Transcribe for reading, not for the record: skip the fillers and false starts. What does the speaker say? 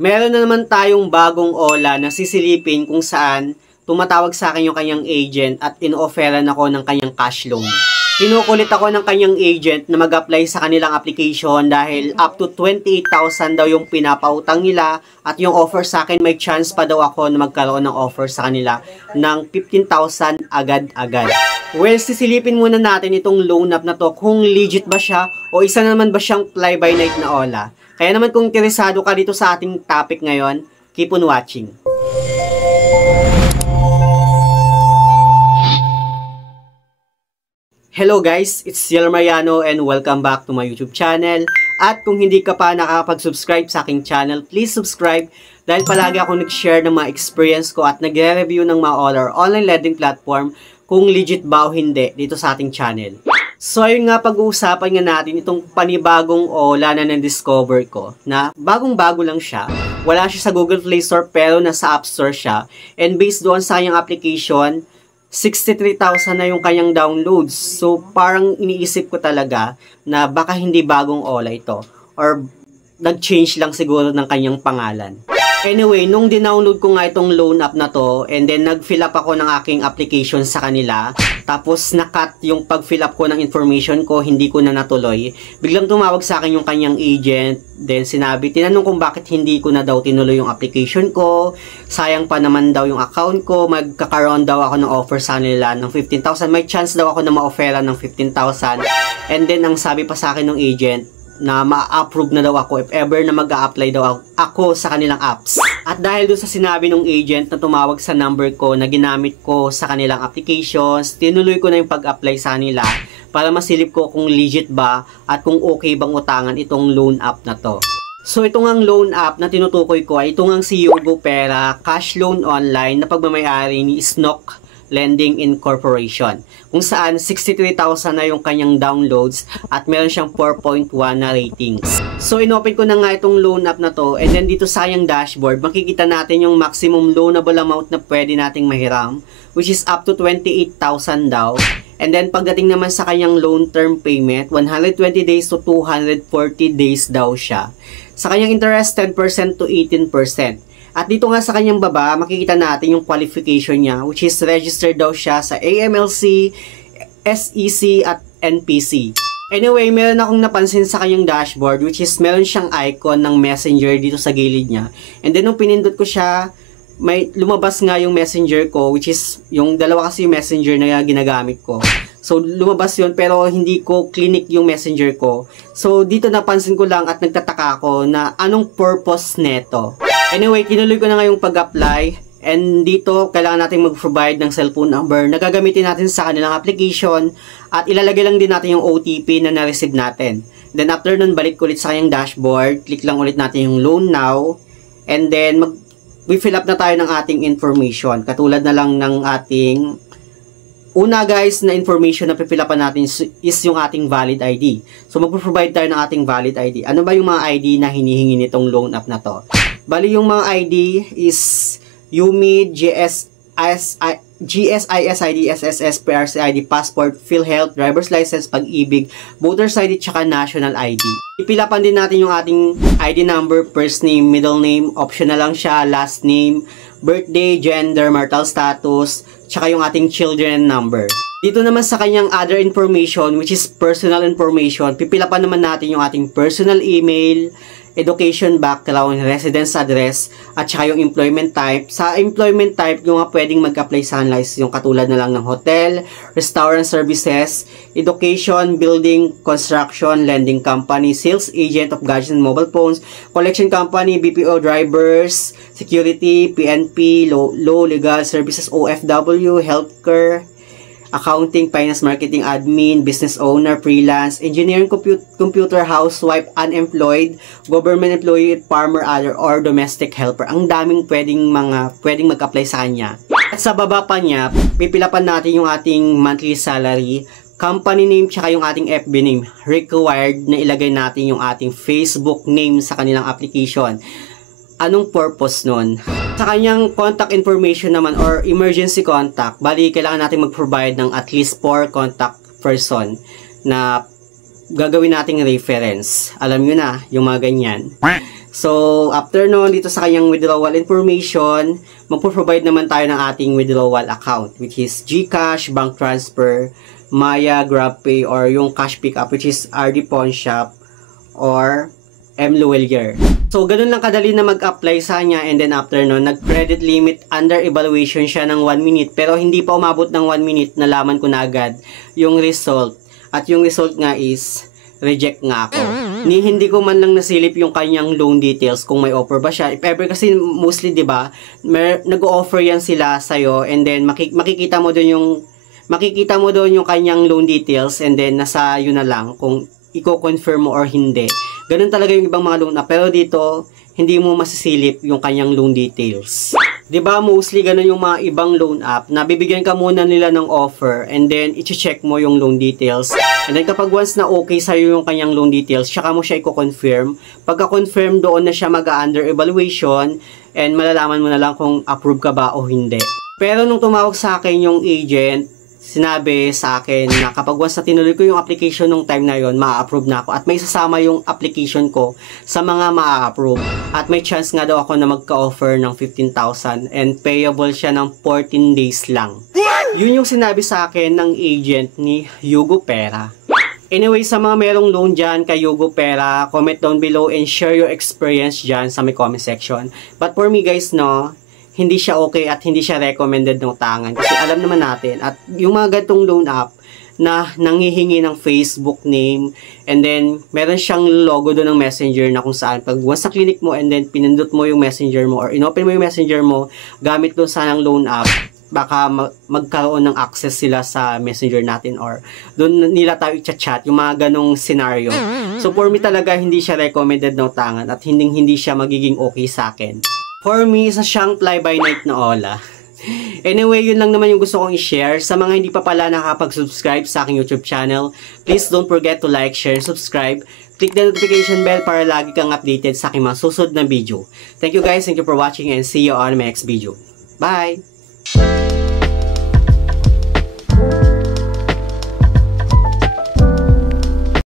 Meron na naman tayong bagong OLA na sisilipin kung saan tumatawag sa akin yung kanyang agent at in-offeran ako ng kanyang cash loan. Kinukulit ako ng kanyang agent na mag-apply sa kanilang application dahil up to 28,000 daw yung pinapautang nila at yung offer sa akin may chance pa daw ako na magkaroon ng offer sa kanila ng 15,000 agad-agad. Well, sisilipin muna natin itong loan app na to kung legit ba siya o isa na naman ba siyang fly-by-night na OLA. Kaya naman kung interesado ka dito sa ating topic ngayon, keep on watching. Hello guys, it's Ciel Mariano and welcome back to my YouTube channel. At kung hindi ka pa nakakapag-subscribe sa aking channel, please subscribe dahil palagi ako nag-share ng mga experience ko at nagre-review ng mga online lending platform kung legit ba o hindi dito sa ating channel. So ayun nga, pag-uusapan nga natin itong panibagong OLA na na-discover ko na bagong-bago lang siya. Wala siya sa Google Play Store pero nasa App Store siya. And based doon sa kanyang application, 63,000 na yung kanyang downloads. So parang iniisip ko talaga na baka hindi bagong OLA ito or nag-change lang siguro ng kanyang pangalan. Anyway, nung dinownload ko nga itong loan app na to and then nag-fill up ako ng aking application sa kanila, tapos nakat yung pag-fill up ko ng information ko, hindi ko na natuloy. Biglang tumawag sa akin yung kanyang agent, then tinanong kung bakit hindi ko na daw tinuloy yung application ko, sayang pa naman daw yung account ko, magkakaroon daw ako ng offer sa kanila ng 15,000, may chance daw ako na ma-offeran ng 15,000, and then ang sabi pa sa akin ng agent, na ma-approve na daw ako if ever na mag-a-apply daw ako sa kanilang apps. At dahil doon sa sinabi ng agent na tumawag sa number ko na ginamit ko sa kanilang applications, tinuloy ko na yung pag-apply sa kanila para masilip ko kung legit ba at kung okay bang utangan itong loan app na to. So itong ang loan app na tinutukoy ko ay itong ang si Yogo Pera Cash Loan Online na pagmamayari ni Snook Lending Incorporation, kung saan 63,000 na yung kanyang downloads at meron siyang 4.1 na ratings. So inopen ko na nga itong loan app na to and then dito sa kanyang dashboard makikita natin yung maximum loanable amount na pwede nating mahiram, which is up to 28,000 daw. And then pagdating naman sa kanyang loan term payment, 120 days to 240 days daw siya. Sa kanyang interest, 10% to 18%. At dito nga sa kanyang baba, makikita natin yung qualification niya, which is registered daw siya sa AMLC, SEC at NPC. Anyway, meron akong napansin sa kanyang dashboard, which is meron siyang icon ng messenger dito sa gilid niya. And then nung pinindot ko siya, may lumabas nga yung messenger ko, which is yung dalawa kasi yung messenger na ginagamit ko. So lumabas yun pero hindi ko clinic yung messenger ko. So dito napansin ko lang at nagtataka ako na anong purpose neto. Anyway, tinuloy ko na nga yung pag-apply and dito kailangan natin mag-provide ng cellphone number na gagamitin natin sa kanilang application at ilalagay lang din natin yung OTP na na-receive natin. Then after nun, balik ulit sa kanyang dashboard, click lang ulit natin yung loan now and then fill up na tayo ng ating information. Katulad na lang ng ating una guys na information na pipilapan natin is yung ating valid ID. So mag-provide tayo ng ating valid ID. Ano ba yung mga ID na hinihingi nitong loan app na to? Bali yung mga ID is UMID, GSIS-ID, SSS, PRC-ID, Passport, PhilHealth, Driver's License, Pag-ibig, Voter's ID, tsaka National ID. Ipilapan din natin yung ating ID number, first name, middle name, optional lang siya, last name, birthday, gender, marital status, tsaka yung ating children number. Dito naman sa kanyang other information, which is personal information, pipilapan naman natin yung ating personal email, education background, residence address, at saka yung employment type. Sa employment type, yung nga pwedeng mag-apply sa kanila is yung katulad na lang ng hotel, restaurant services, education, building, construction, lending company, sales agent of gadgets and mobile phones, collection company, BPO drivers, security, PNP, law, legal services, OFW, healthcare, accounting, finance, marketing, admin, business owner, freelance, engineering, computer, housewife, unemployed, government employee, farmer, other, or domestic helper. Ang daming pwedeng mag-apply sa kanya. At sa baba pa niya, pipilapan natin yung ating monthly salary, company name, tsaka yung ating FB name. Required na ilagay natin yung ating Facebook name sa kanilang application. Anong purpose nun? Sa kanyang contact information naman or emergency contact, bali kailangan natin mag-provide ng at least 4 contact person na gagawin nating reference. Alam nyo na, yung mga ganyan. So, after nun, dito sa kanyang withdrawal information, magpo-provide naman tayo ng ating withdrawal account, which is GCash, bank transfer, Maya, GrabPay, or yung cash pickup, which is RD Pawn Shop, or M. Luelier. So, ganun lang kadali na mag-apply sa kanya, and then after nun, nag-credit limit under evaluation siya ng 1 minute, pero hindi pa umabot ng 1 minute, nalaman ko na agad yung result. At yung result nga is, reject nga ako. Hindi ko man lang nasilip yung kanyang loan details kung may offer ba siya. If ever, kasi mostly, di ba, nag-offer yan sila sa'yo, and then makikita mo doon yung kanyang loan details, and then nasa yun na lang kung i-confirm mo or hindi. Ganun talaga yung ibang mga loan app. Pero dito, hindi mo masisilip yung kanyang loan details. Diba, mostly ganun yung mga ibang loan app na bibigyan ka muna nila ng offer, and then i-check mo yung loan details. And then kapag once na okay sa'yo yung kanyang loan details, tsaka mo siya i-confirm. Pagka-confirm, doon na siya mag-under evaluation, and malalaman mo na lang kung approve ka ba o hindi. Pero nung tumawag sa akin yung agent, sinabi sa akin na kapag once na tinuloy ko yung application nung time na yon, ma-approve na ako, at may sasama yung application ko sa mga ma-approve, at may chance nga daw ako na magka-offer ng 15,000 and payable siya ng 14 days lang. Yun yung sinabi sa akin ng agent ni Yugo Pera. Anyway, sa mga merong loan dyan kay Yugo Pera, comment down below and share your experience dyan sa may comment section. But for me guys, no, hindi siya okay at hindi siya recommended ng utangan. Kasi alam naman natin, at yung mga gantong loan app na nanghihingi ng Facebook name, and then meron siyang logo doon ng messenger na kung saan pag once sa clinic mo and then pinindot mo yung messenger mo or inopen mo yung messenger mo gamit doon sa ng loan app, baka magkaroon ng access sila sa messenger natin or doon nila tayo i-chat, yung mga ganong scenario. So for me talaga, hindi siya recommended ng utangan at hindi siya magiging okay sa akin. For me, isa siyang fly-by-night na Ola. Anyway, yun lang naman yung gusto kong i-share. Sa mga hindi pa pala nakapag-subscribe sa aking YouTube channel, please don't forget to like, share, and subscribe. Click the notification bell para lagi kang updated sa aking mga susunod na video. Thank you guys, thank you for watching, and see you on my next video. Bye!